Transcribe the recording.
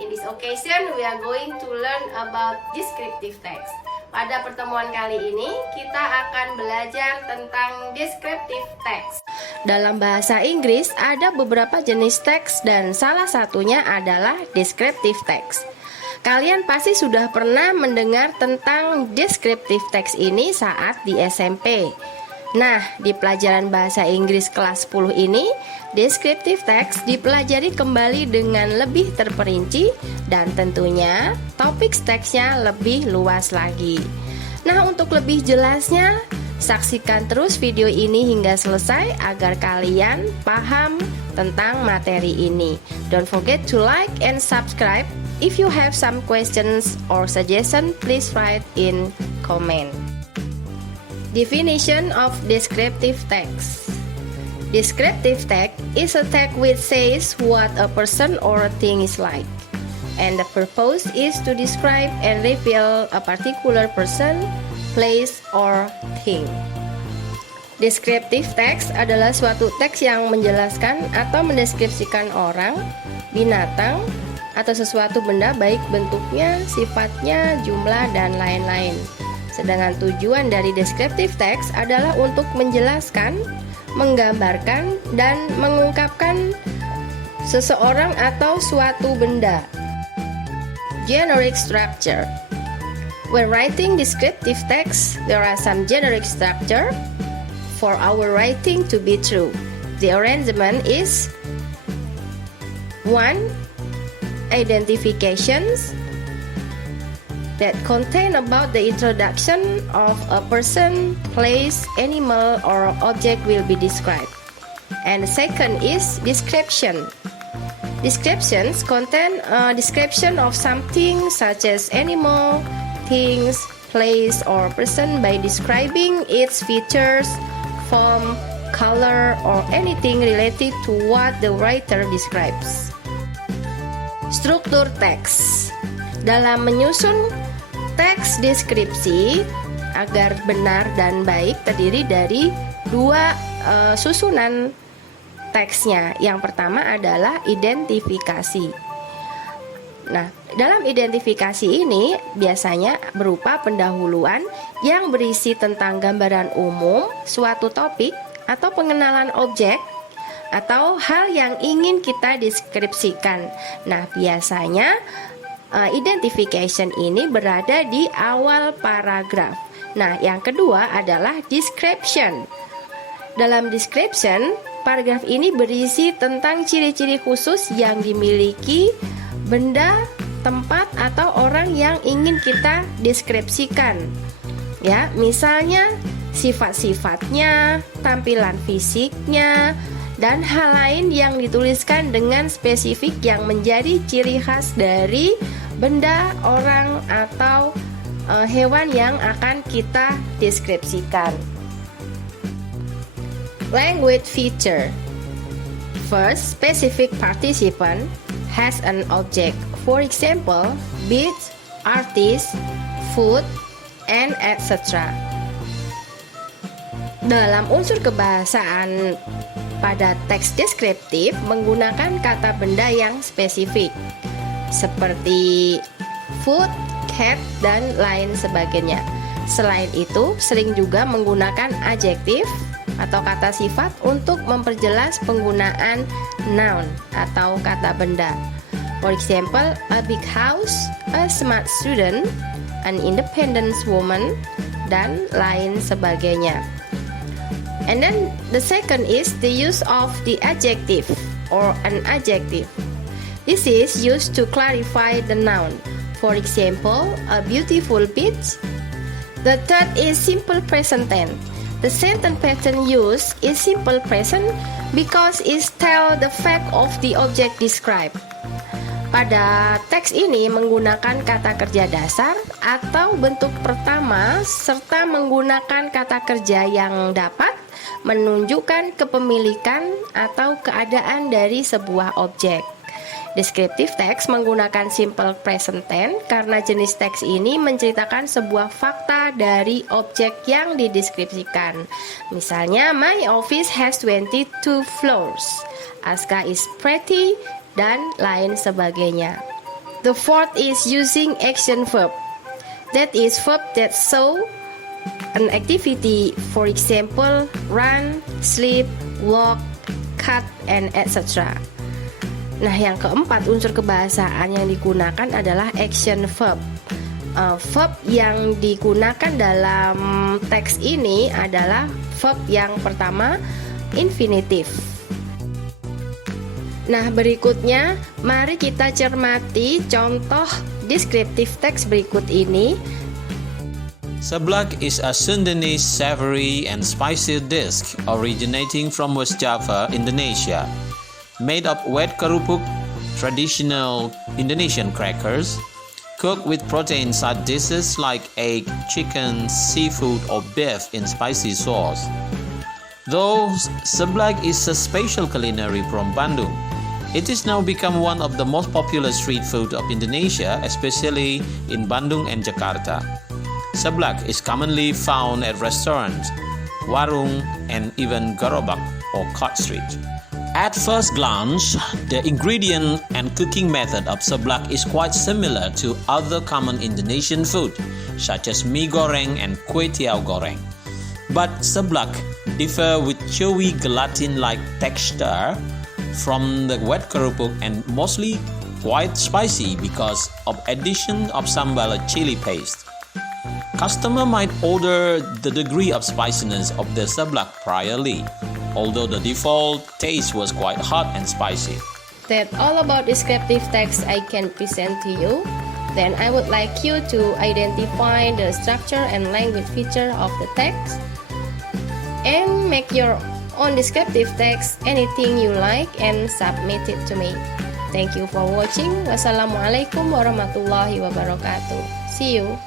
In this occasion, we are going to learn about descriptive text. Pada pertemuan kali ini, kita akan belajar tentang descriptive text. Dalam bahasa Inggris, ada beberapa jenis teks dan salah satunya adalah descriptive text. Kalian pasti sudah pernah mendengar tentang descriptive text ini saat di SMP. Nah, di pelajaran bahasa Inggris kelas 10 ini, descriptive text dipelajari kembali dengan lebih terperinci dan tentunya topik teksnya lebih luas lagi. Nah, untuk lebih jelasnya, saksikan terus video ini hingga selesai agar kalian paham tentang materi ini. Don't forget to like and subscribe. If you have some questions or suggestion, please write in comment. Definition of descriptive text. Descriptive text is a text which says what a person or a thing is like, and the purpose is to describe and reveal a particular person, place, or thing. Descriptive text adalah suatu teks yang menjelaskan atau mendeskripsikan orang, binatang, atau sesuatu benda baik bentuknya, sifatnya, jumlah, dan lain-lain. Sedangkan tujuan dari descriptive text adalah untuk menjelaskan, menggambarkan, dan mengungkapkan seseorang atau suatu benda. Generic structure. When writing descriptive text, there are some generic structure for our writing to be true. The arrangement is 1. Identifications that contain about the introduction of a person, place, animal, or object will be described. And the second is description. Descriptions contain a description of something such as animal, things, place, or person by describing its features, form, color, or anything related to what the writer describes. Struktur teks. Dalam menyusun teks deskripsi agar benar dan baik terdiri dari dua susunan teksnya. Yang pertama adalah identifikasi. Nah, dalam identifikasi ini biasanya berupa pendahuluan yang berisi tentang gambaran umum suatu topik atau pengenalan objek atau hal yang ingin kita deskripsikan. Nah, biasanya identification ini berada di awal paragraf. Nah, yang kedua adalah description. Dalam description, paragraf ini berisi tentang ciri-ciri khusus yang dimiliki benda, tempat, atau orang yang ingin kita deskripsikan. Ya, misalnya sifat-sifatnya, tampilan fisiknya, dan hal lain yang dituliskan dengan spesifik yang menjadi ciri khas dari benda, orang, atau hewan yang akan kita deskripsikan. Language feature. First, specific participant has an object. For example, beach, artist, food, and etc. Dalam unsur kebahasaan pada teks deskriptif menggunakan kata benda yang spesifik seperti food, cat, dan lain sebagainya. Selain itu, sering juga menggunakan adjektif atau kata sifat untuk memperjelas penggunaan noun atau kata benda. For example, a big house, a smart student, an independent woman, dan lain sebagainya. And then the second is the use of the adjective or an adjective. This is used to clarify the noun. For example, a beautiful beach. The third is simple present tense. The sentence pattern used is simple present because it tells the fact of the object described. Pada teks ini menggunakan kata kerja dasar atau bentuk pertama serta menggunakan kata kerja yang dapat menunjukkan kepemilikan atau keadaan dari sebuah objek. Descriptive text menggunakan simple present tense karena jenis teks ini menceritakan sebuah fakta dari objek yang dideskripsikan. Misalnya, my office has 22 floors. Aska is pretty, dan lain sebagainya. The fourth is using action verb. That is verb that show an activity, for example, run, sleep, walk, cut, and etc. Nah, yang keempat unsur kebahasaan yang digunakan adalah action verb. Verb yang digunakan dalam teks ini adalah verb yang pertama, infinitive. Nah, berikutnya mari kita cermati contoh deskriptif teks berikut ini. Seblak is a Sundanese savory and spicy dish originating from West Java, Indonesia. Made of wet kerupuk, traditional Indonesian crackers, cooked with protein side dishes like egg, chicken, seafood, or beef in spicy sauce. Though seblak is a special culinary from Bandung, it is now become one of the most popular street food of Indonesia, especially in Bandung and Jakarta. Seblak is commonly found at restaurants, warung, and even gerobak or cart street. At first glance, the ingredient and cooking method of seblak is quite similar to other common Indonesian food, such as mie goreng and kue tiaw goreng. But seblak differ with chewy gelatin-like texture from the wet kerupuk and mostly quite spicy because of addition of sambal chili paste. Customer might order the degree of spiciness of the seblak priorly, although the default taste was quite hot and spicy. That's all about descriptive text I can present to you. Then I would like you to identify the structure and language feature of the text and make your own descriptive text anything you like and submit it to me. Thank you for watching. Wassalamualaikum warahmatullahi wabarakatuh. See you.